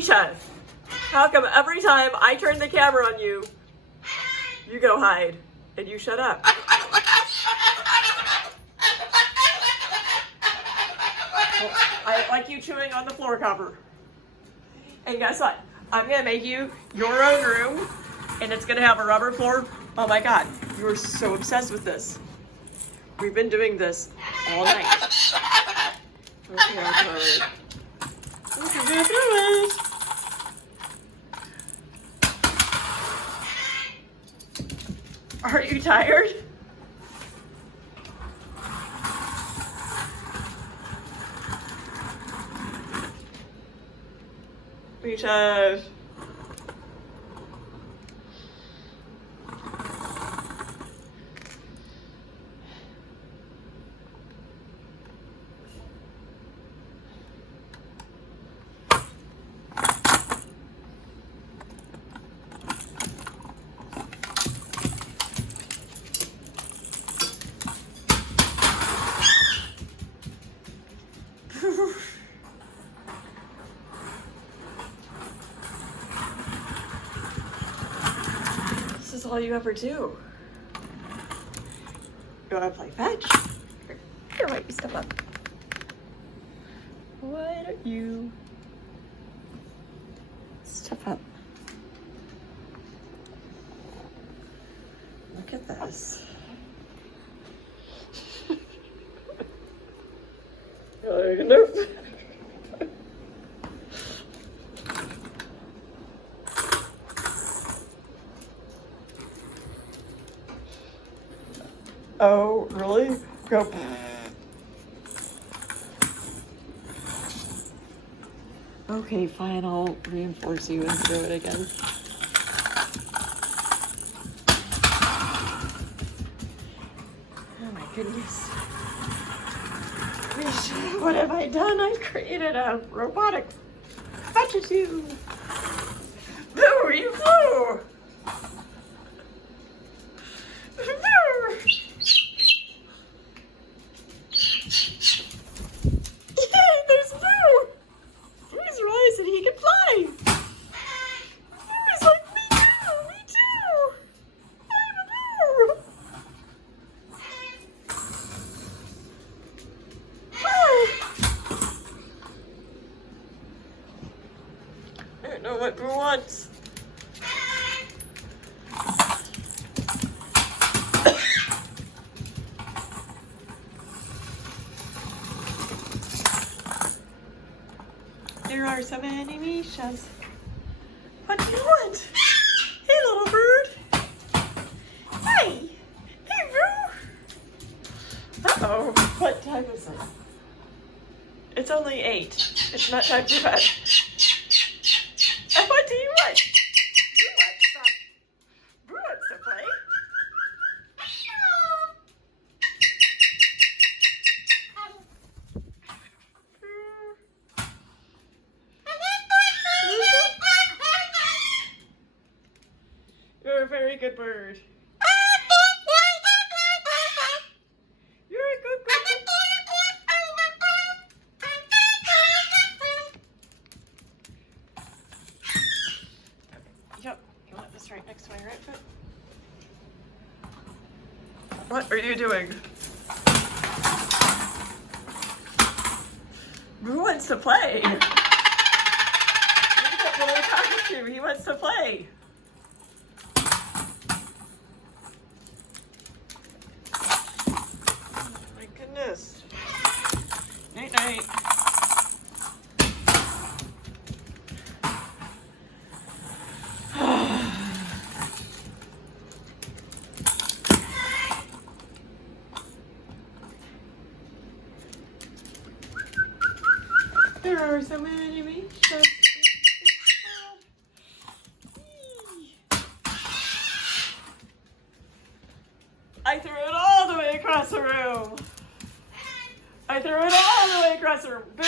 Misha, how come every time I turn the camera on you, you go hide and you shut up? Well, I like you chewing on the floor cover. And guess what? I'm gonna make you your own room, and it's gonna have a rubber floor. Oh my God, you are so obsessed with this. We've been doing this all night. Okay, I'll throw it. Okay, I'm gonna throw it. Are you tired? Misha. This is all you ever do. You wanna play fetch? Here, why don't you step up? Why don't you step up? Look at this. Nope. Oh, really? Go. Okay, fine, I'll reinforce you and do it again. Oh my goodness. What have I done? I've created a robotic Cockatoo. Boo, you flew! There's Boo! Boo's realized that he can fly! Boo's like, me too! I'm a Boo! I don't know what Boo wants. There are so many Mishas. What do you want? Hey, little bird. Hey. Hey, Boo. Uh-oh. What time is it? It's only 8. It's not time for bed. What do you want? Boo wants stuff. Boo wants to play. You're a very good bird. You're a good bird. Yep, you want this right next to my right foot? What are you doing? Who wants to play? Look at that little cockatoo. He wants to play. My goodness. Night night. There are so many Mishas. I threw it all the way across the room. I threw it all the way across the room. Boo!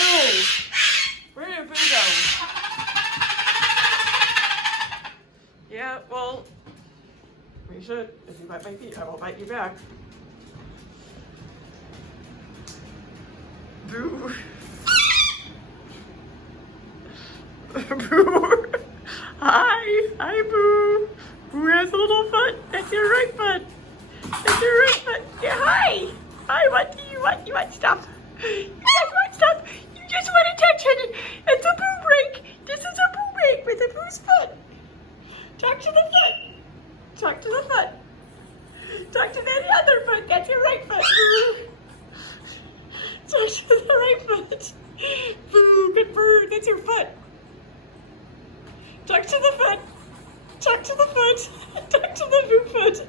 Where did Boo go? Yeah, well, we should. If you bite my feet, I will bite you back. Boo. Boo. Hi. Hi, Boo. Boo has a little foot. That's your right foot. That's your right foot. Yeah, hi. Hi, what do you want? You want stuff? You just want stuff. You just want attention. It's a boo break. This is a boo break with a boo's foot. Talk to the foot. Talk to the foot. Talk to the other foot. That's your right foot. Boo. Talk to the right foot. Boo, good bird. That's your foot. Talk to the foot. Talk to the foot. Talk to the boo foot.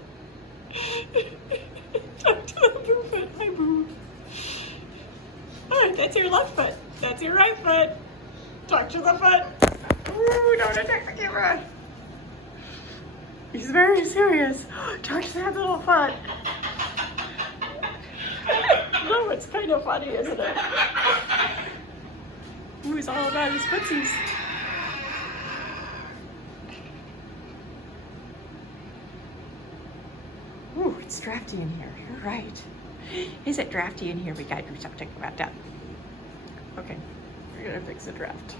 Talk to the boo foot. Hi, Boo. Alright, that's your left foot. That's your right foot. Talk to the foot. Ooh, don't attack the camera. He's very serious. Talk to that little foot. No, it's kind of funny, isn't it? Ooh, he's all about his footsies. Ooh, it's drafty in here. You're right. Is it drafty in here? We gotta do something about that. Okay, we're gonna fix the draft.